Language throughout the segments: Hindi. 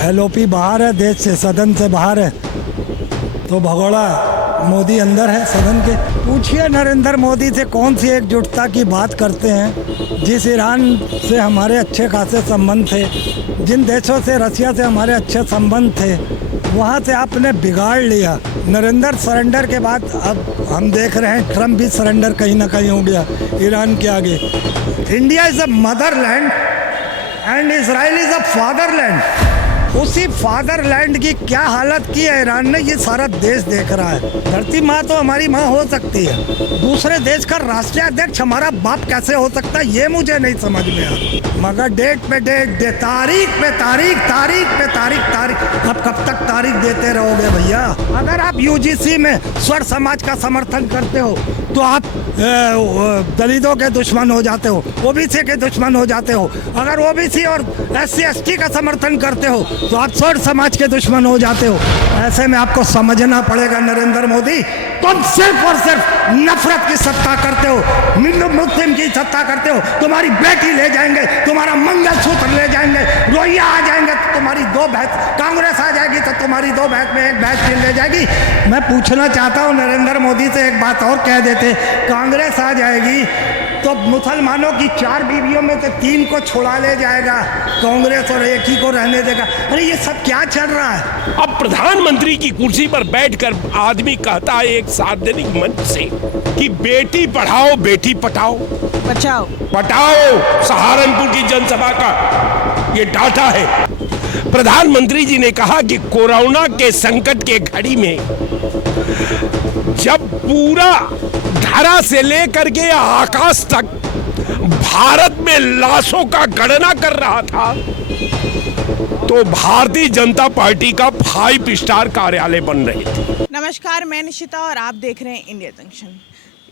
एलओपी बाहर है, देश से सदन से बाहर है, तो भगोड़ा मोदी अंदर है सदन के। पूछिए नरेंद्र मोदी से कौन सी एकजुटता की बात करते हैं। जिस ईरान से हमारे अच्छे खासे संबंध थे, जिन देशों से, रसिया से हमारे अच्छे संबंध थे, वहाँ से आपने बिगाड़ लिया। नरेंद्र सरेंडर के बाद अब हम देख रहे हैं ट्रम्प भी सरेंडर कहीं ना कहीं हो गया ईरान के आगे। India is a Motherland and Israel is a fatherland. उसी फादरलैंड की क्या हालत की है ईरान ने, ये सारा देश देख रहा है। धरती माँ तो हमारी माँ हो सकती है, दूसरे देश का राष्ट्रीय अध्यक्ष हमारा बाप कैसे हो सकता है, ये मुझे नहीं समझ में आता। मगर डेट पे डेट, तारीख पे तारीख, तारीख पे तारीख, तारीख। अब कब तक तारीख देते रहोगे भैया? अगर आप यूजीसी में स्वर समाज का समर्थन करते हो तो आप दलितों के दुश्मन हो जाते हो, ओबीसी के दुश्मन हो जाते हो। अगर ओबीसी और एससी एसटी का समर्थन करते हो तो आप स्वर समाज के दुश्मन हो जाते हो। ऐसे में आपको समझना पड़ेगा नरेंद्र मोदी, तुम सिर्फ और सिर्फ नफरत की सत्ता करते हो, हिंदू मुस्लिम की सत्ता करते हो। तुम्हारी बेटी ले जाएंगे, तुम्हारा मंगलसूत्र ले जाएंगे, रोहिया आ जाएंगे तो तुम्हारी दो भैंस, कांग्रेस आ जाएगी तो तुम्हारी दो भैंस में एक भैंस ले जाएगी। मैं पूछना चाहता हूँ नरेंद्र मोदी से एक बात और कह देते, कांग्रेस आ जाएगी तो मुसलमानों की 4 बीवियों में से 3 को छुड़ा ले जाएगा कांग्रेस और एक ही को रहने देगा। अरे ये सब क्या चल रहा है? अब प्रधानमंत्री की कुर्सी पर बैठकर आदमी कहता है एक सार्वजनिक मंच से कि बेटी पढ़ाओ बेटी पटाओ, बचाओ पटाओ। सहारनपुर की जनसभा का ये डाटा है। प्रधानमंत्री जी ने कहा कि कोरोना के संकट के घड़ी में जब पूरा धरा से लेकर के आकाश तक भारत में लाशों का गणना कर रहा था तो भारतीय जनता पार्टी का 5 स्टार कार्यालय बन रहे थे। नमस्कार, मैं निशिता और आप देख रहे हैं इंडिया जंक्शन।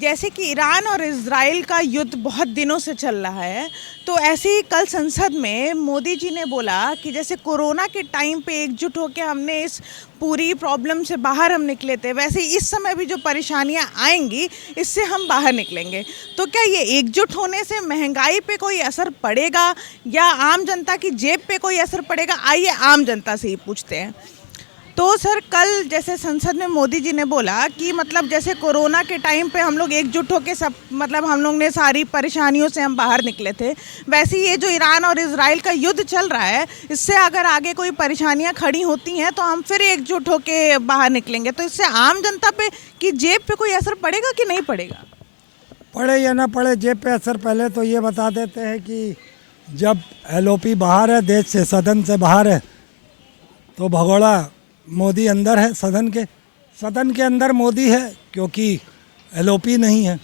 जैसे कि ईरान और इजराइल का युद्ध बहुत दिनों से चल रहा है, तो ऐसे ही कल संसद में मोदी जी ने बोला कि जैसे कोरोना के टाइम पे एकजुट होकर हमने इस पूरी प्रॉब्लम से बाहर हम निकले थे, वैसे इस समय भी जो परेशानियां आएंगी इससे हम बाहर निकलेंगे। तो क्या ये एकजुट होने से महंगाई पे कोई असर पड़ेगा या आम जनता की जेब पे कोई असर पड़ेगा? आइए आम जनता से ही पूछते हैं। तो सर, कल जैसे संसद में मोदी जी ने बोला कि मतलब जैसे कोरोना के टाइम पे हम लोग एकजुट होकर सब, मतलब हम लोग ने सारी परेशानियों से हम बाहर निकले थे, वैसे ये जो ईरान और इजराइल का युद्ध चल रहा है, इससे अगर आगे कोई परेशानियां खड़ी होती हैं तो हम फिर एकजुट होकर बाहर निकलेंगे। तो इससे आम जनता पे की जेब पे कोई असर पड़ेगा कि नहीं पड़ेगा? पड़े या ना पड़े, जेब पे असर पहले तो ये बता देते हैं कि जब एलओपी बाहर है, देश से, सदन से बाहर है, तो भगोड़ा मोदी अंदर है सदन के। सदन के अंदर मोदी है क्योंकि एलओपी नहीं है।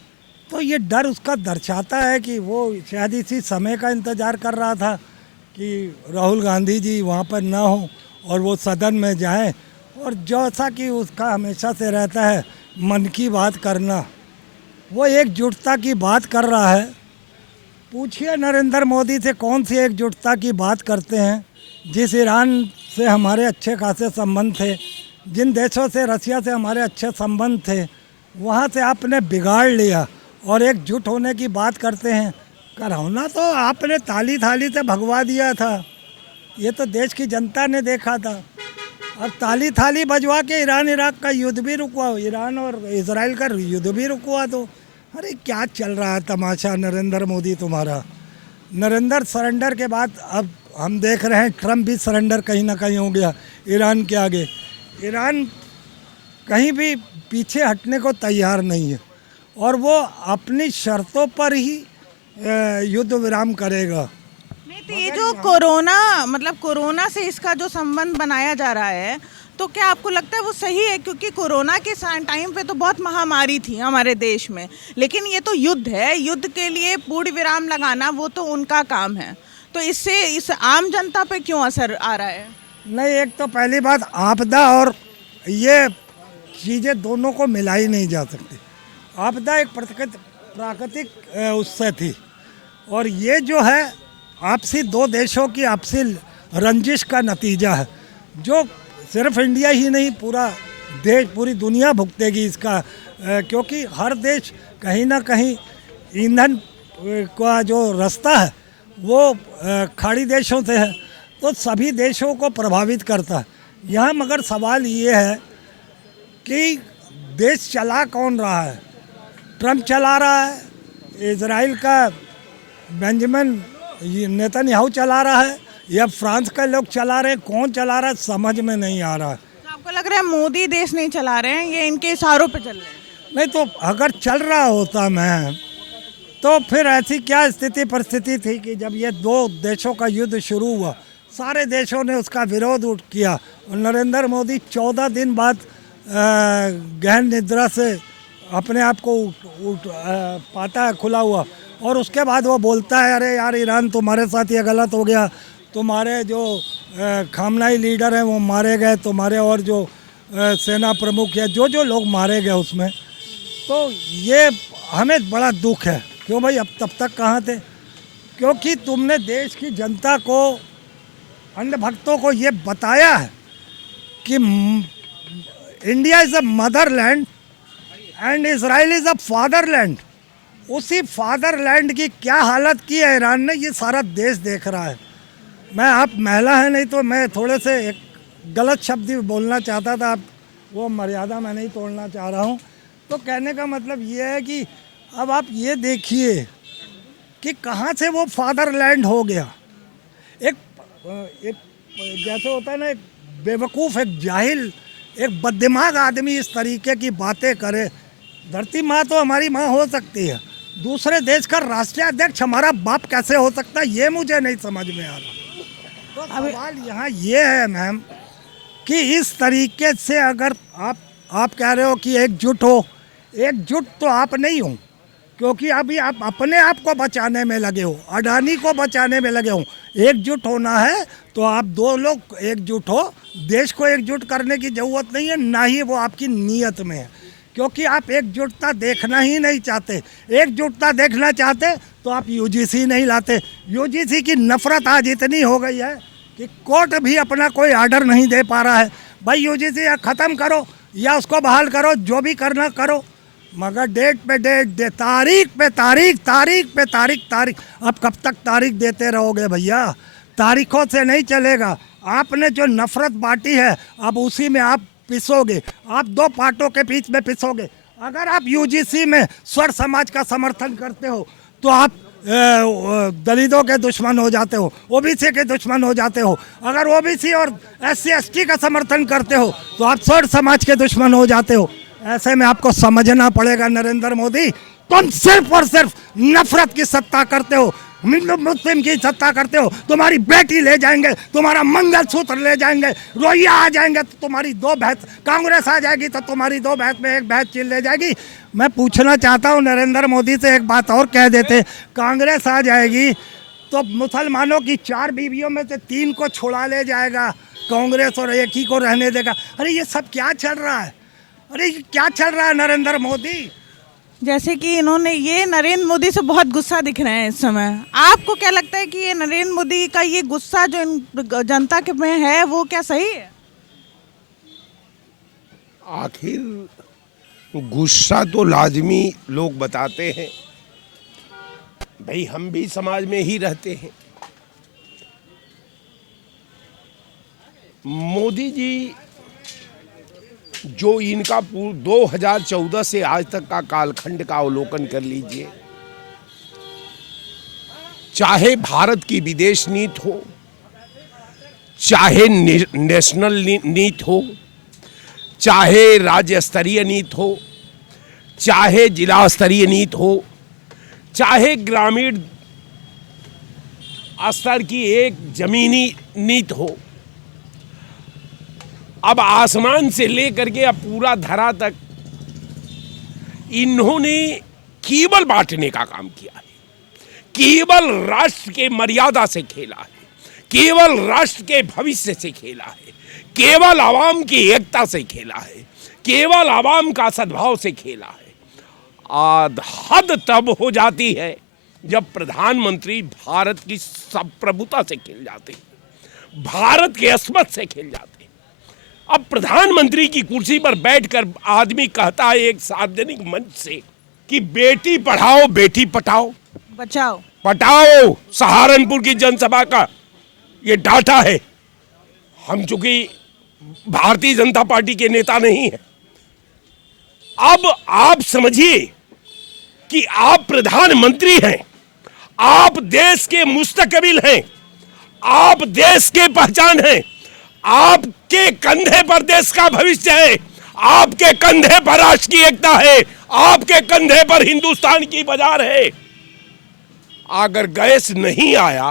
तो ये डर उसका दर्शाता है कि वो शायद इसी समय का इंतज़ार कर रहा था कि राहुल गांधी जी वहाँ पर ना हो और वो सदन में जाएं, और जैसा कि उसका हमेशा से रहता है मन की बात करना, वो एकजुटता की बात कर रहा है। पूछिए नरेंद्र मोदी से कौन सी एकजुटता की बात करते हैं। जिस ईरान से हमारे अच्छे खासे संबंध थे, जिन देशों से, रसिया से हमारे अच्छे संबंध थे, वहाँ से आपने बिगाड़ लिया और एकजुट होने की बात करते हैं। कोरोना तो आपने ताली थाली से भगवा दिया था, ये तो देश की जनता ने देखा था। अब ताली थाली बजवा के ईरान इराक का युद्ध भी रुकवा, ईरान और इजराइल का युद्ध भी रुकवा दो। अरे क्या चल रहा है तमाशा नरेंद्र मोदी तुम्हारा? नरेंद्र सरेंडर के बाद अब हम देख रहे हैं ट्रम्प भी सरेंडर कहीं ना कहीं हो गया ईरान के आगे। ईरान कहीं भी पीछे हटने को तैयार नहीं है और वो अपनी शर्तों पर ही युद्ध विराम करेगा। नहीं तो ये जो कोरोना, मतलब कोरोना से इसका जो संबंध बनाया जा रहा है, तो क्या आपको लगता है वो सही है? क्योंकि कोरोना के टाइम पे तो बहुत महामारी थी हमारे देश में, लेकिन ये तो युद्ध है, युद्ध के लिए पूर्ण विराम लगाना वो तो उनका काम है। तो इससे इस आम जनता पे क्यों असर आ रहा है? नहीं, एक तो पहली बात, आपदा और ये चीज़ें दोनों को मिलाई नहीं जा सकती। आपदा एक प्राकृतिक उससे थी, और ये जो है आपसी दो देशों की आपसी रंजिश का नतीजा है, जो सिर्फ इंडिया ही नहीं, पूरा देश, पूरी दुनिया भुगतेगी इसका, क्योंकि हर देश कहीं ना कहीं ईंधन का जो रास्ता है वो खाड़ी देशों से है। तो सभी देशों को प्रभावित करता है। यहाँ मगर सवाल ये है कि देश चला कौन रहा है? ट्रंप चला रहा है, इजराइल का बेंजामिन नेतन्याहू चला रहा है, या फ्रांस के लोग चला रहे हैं? कौन चला रहा है समझ में नहीं आ रहा है। तो आपको लग रहा है मोदी देश नहीं चला रहे हैं, ये इनके इशारों पे चल रहे हैं? नहीं तो अगर चल रहा होता मैं, तो फिर ऐसी क्या स्थिति परिस्थिति थी कि जब ये दो देशों का युद्ध शुरू हुआ सारे देशों ने उसका विरोध किया, और नरेंद्र मोदी 14 दिन बाद गहन निद्रा से अपने आप को पाता है खुला हुआ, और उसके बाद वो बोलता है अरे यार ईरान तुम्हारे साथ ये गलत हो गया, तुम्हारे जो खामनाई लीडर हैं वो मारे गए, तुम्हारे और जो सेना प्रमुख या जो जो लोग मारे गए उसमें। तो ये हमें बड़ा दुख है। क्यों भाई, अब तब तक कहाँ थे? क्योंकि तुमने देश की जनता को, अंधभक्तों को ये बताया है कि India is a Motherland and Israel is a fatherland. उसी फादरलैंड की क्या हालत की है ईरान ने, ये सारा देश देख रहा है। मैं, आप महिला हैं नहीं तो मैं थोड़े से एक गलत शब्द भी बोलना चाहता था, आप वो मर्यादा मैं नहीं तोड़ना चाह रहा हूँ। तो कहने का मतलब ये है कि अब आप ये देखिए कि कहाँ से वो फादरलैंड हो गया। एक जैसे होता है ना, एक बेवकूफ़, एक जाहिल, एक बददिमाग आदमी इस तरीके की बातें करे। धरती माँ तो हमारी माँ हो सकती है, दूसरे देश का राष्ट्रीय अध्यक्ष हमारा बाप कैसे हो सकता है, ये मुझे नहीं समझ में आ रहा। तो सवाल यहाँ ये है मैम कि इस तरीके से अगर आप कह रहे हो कि एकजुट हो, एकजुट तो आप नहीं हो, क्योंकि अभी आप अपने आप को बचाने में लगे हो, अडानी को बचाने में लगे हो। एकजुट होना है तो आप दो लोग एकजुट हो, देश को एकजुट करने की ज़रूरत नहीं है, ना ही वो आपकी नीयत में है, क्योंकि आप एकजुटता देखना ही नहीं चाहते। एकजुटता देखना चाहते तो आप यूजीसी नहीं लाते। यूजीसी की नफरत आज इतनी हो गई है कि कोर्ट भी अपना कोई ऑर्डर नहीं दे पा रहा है। भाई यूजीसी या ख़त्म करो या उसको बहाल करो, जो भी करना करो, मगर डेट पे डेट, तारीख पे तारीख, तारीख पे तारीख। अब कब तक तारीख देते रहोगे भैया? तारीखों से नहीं चलेगा। आपने जो नफरत बांटी है अब उसी में आप पिसोगे, आप दो पार्टों के बीच में पिसोगे। अगर आप यूजीसी में स्वर समाज का समर्थन करते हो तो आप दलितों के दुश्मन हो जाते हो, ओबीसी के दुश्मन हो जाते हो। अगर ओबीसी और एससी एसटी का समर्थन करते हो तो आप स्वर समाज के दुश्मन हो जाते हो। ऐसे में आपको समझना पड़ेगा नरेंद्र मोदी, तुम सिर्फ और सिर्फ नफरत की सत्ता करते हो, हिंदू मुस्लिम की सत्ता करते हो। तुम्हारी बेटी ले जाएंगे, तुम्हारा मंगलसूत्र ले जाएंगे, रोहिया आ जाएंगे तो तुम्हारी दो भैंस, कांग्रेस आ जाएगी तो तुम्हारी दो भैंस में एक भैंस चीन ले जाएगी। मैं पूछना चाहता हूँ नरेंद्र मोदी से एक बात और कह देते, कांग्रेस आ जाएगी तो मुसलमानों की 4 बीवियों में से 3 को छुड़ा ले जाएगा कांग्रेस और एक ही को रहने देगा। अरे ये सब क्या चल रहा है? अरे ये क्या चल रहा है नरेंद्र मोदी? जैसे कि इन्होंने, ये नरेंद्र मोदी से बहुत गुस्सा दिख रहे हैं इस समय। आपको क्या लगता है कि ये नरेंद्र मोदी का ये गुस्सा जो इन जनता के में है वो क्या सही है? आखिर गुस्सा तो लाजमी लोग बताते हैं, भाई हम भी समाज में ही रहते हैं। मोदी जी जो इनका 2014 से आज तक का कालखंड का अवलोकन कर लीजिए, चाहे भारत की विदेश नीति हो, चाहे नेशनल नीति हो, चाहे राज्य स्तरीय नीति हो, चाहे जिला स्तरीय नीति हो, चाहे ग्रामीण स्तर की एक जमीनी नीति हो, अब आसमान से लेकर के अब पूरा धरा तक इन्होंने केवल बांटने का काम किया है, केवल राष्ट्र के मर्यादा से खेला है, केवल राष्ट्र के भविष्य से खेला है, केवल आवाम की एकता से खेला है, केवल आवाम का सद्भाव से खेला है। हद तब हो जाती है जब प्रधानमंत्री भारत की संप्रभुता से खेल जाते हैं, भारत के अस्मत से खेल जाते हैं। अब प्रधानमंत्री की कुर्सी पर बैठकर आदमी कहता है एक सार्वजनिक मंच से कि बेटी पढ़ाओ बेटी पटाओ, बचाओ पटाओ। सहारनपुर की जनसभा का ये डाटा है। हम चूंकि भारतीय जनता पार्टी के नेता नहीं हैं। अब आप समझिए कि आप प्रधानमंत्री हैं, आप देश के मुस्तकबिल हैं, आप देश के पहचान हैं, आपके कंधे पर देश का भविष्य है, आपके कंधे पर राष्ट्र की एकता है, आपके कंधे पर हिंदुस्तान की बाजार है। अगर गैस नहीं आया,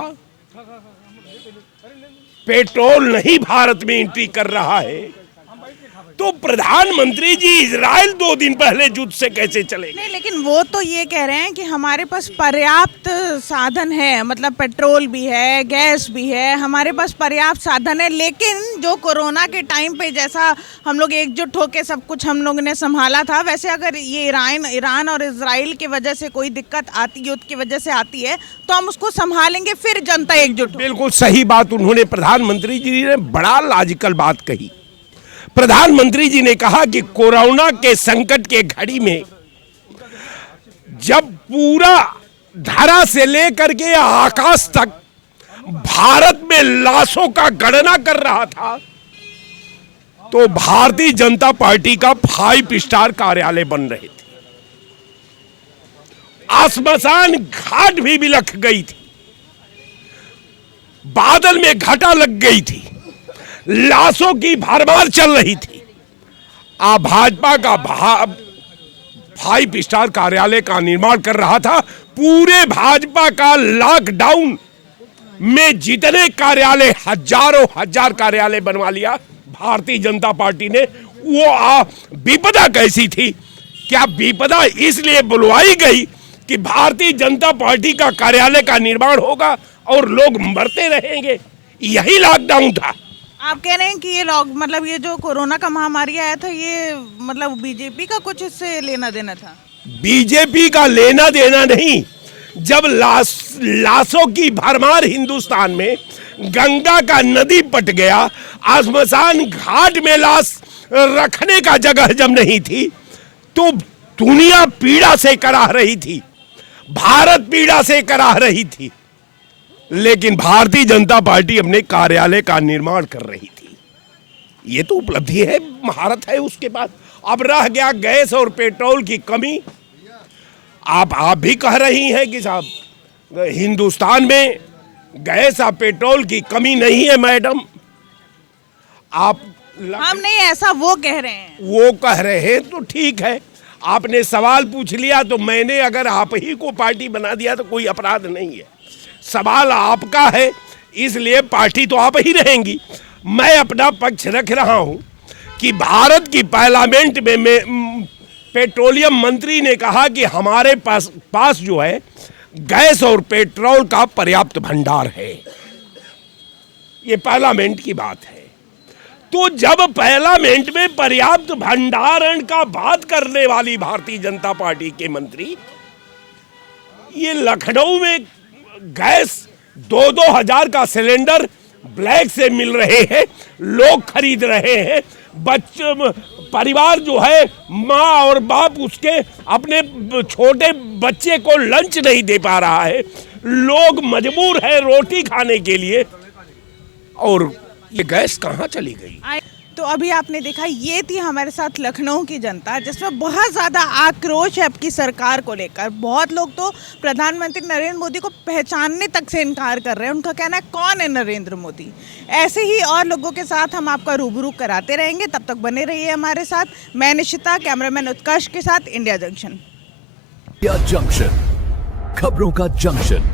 पेट्रोल नहीं भारत में एंट्री कर रहा है, तो प्रधानमंत्री जी इजराइल 2 दिन पहले युद्ध से कैसे चले? नहीं, लेकिन वो तो ये कह रहे हैं कि हमारे पास पर्याप्त साधन है, मतलब पेट्रोल भी है, गैस भी है, हमारे पास पर्याप्त साधन है। लेकिन जो कोरोना के टाइम पे जैसा हम लोग एकजुट होकर सब कुछ हम लोग ने संभाला था, वैसे अगर ये ईरान और इजराइल की वजह से कोई दिक्कत आती, युद्ध की वजह से आती है, तो हम उसको संभालेंगे, फिर जनता एकजुट हो। बिल्कुल सही बात उन्होंने, प्रधानमंत्री जी ने बड़ा लॉजिकल बात कही। प्रधानमंत्री जी ने कहा कि कोरोना के संकट के घड़ी में जब पूरा धरा से लेकर के आकाश तक भारत में लाशों का गणना कर रहा था, तो भारतीय जनता पार्टी का 5 स्टार कार्यालय बन रहे थे। आसमान घाट भी बिलख गई थी, बादल में घटा लग गई थी, लाशों की भरमार चल रही थी। आप भाजपा का 5 स्टार कार्यालय का निर्माण कर रहा था। पूरे भाजपा का लॉकडाउन में जितने कार्यालय, हजारों हजार कार्यालय बनवा लिया भारतीय जनता पार्टी ने। वो विपदा कैसी थी? क्या विपदा इसलिए बुलवाई गई कि भारतीय जनता पार्टी का कार्यालय का निर्माण होगा और लोग मरते रहेंगे? यही लॉकडाउन था। आप कह रहे हैं कि मतलब ये जो कोरोना का महामारी आया था, ये मतलब बीजेपी का कुछ इससे लेना देना था? बीजेपी का लेना देना नहीं। जब लाशों की भरमार हिंदुस्तान में, गंगा का नदी पट गया, आसमान घाट में लाश रखने का जगह जब नहीं थी, तो दुनिया पीड़ा से कराह रही थी, भारत पीड़ा से कराह रही थी, लेकिन भारतीय जनता पार्टी अपने कार्यालय का निर्माण कर रही थी। ये तो उपलब्धि है, महारत है उसके बाद। अब रह गया गैस और पेट्रोल की कमी। आप भी कह रही हैं कि साहब हिंदुस्तान में गैस और पेट्रोल की कमी नहीं है मैडम। आप हम नहीं, ऐसा वो कह रहे हैं। वो कह रहे हैं तो ठीक है, आपने सवाल पूछ लिया, तो मैंने अगर आप ही को पार्टी बना दिया तो कोई अपराध नहीं है। सवाल आपका है, इसलिए पार्टी तो आप ही रहेंगी। मैं अपना पक्ष रख रहा हूं कि भारत की पार्लियामेंट में पेट्रोलियम मंत्री ने कहा कि हमारे पास जो है गैस और पेट्रोल का पर्याप्त भंडार है। ये पार्लियामेंट की बात है। तो जब पार्लियामेंट में पर्याप्त भंडारण का बात करने वाली भारतीय जनता पार्टी के मंत्री, ये लखनऊ में गैस 2-2 हजार का सिलेंडर ब्लैक से मिल रहे हैं, लोग खरीद रहे हैं, बच्चे, परिवार जो है, माँ और बाप उसके अपने छोटे बच्चे को लंच नहीं दे पा रहा है, लोग मजबूर है रोटी खाने के लिए, और ये गैस कहाँ चली गई? तो अभी आपने देखा, ये थी हमारे साथ लखनऊ की जनता, जिसमें बहुत ज़्यादा आक्रोश है आपकी सरकार को लेकर। बहुत लोग तो प्रधानमंत्री नरेंद्र मोदी को पहचानने तक से इनकार कर रहे हैं। उनका कहना है कौन है नरेंद्र मोदी। ऐसे ही और लोगों के साथ हम आपका रूबरू कराते रहेंगे, तब तक बने रहिए हमारे साथ। मैं निशिता, कैमरामैन उत्कर्ष के साथ, इंडिया जंक्शन। इंडिया जंक्शन, खबरों का जंक्शन।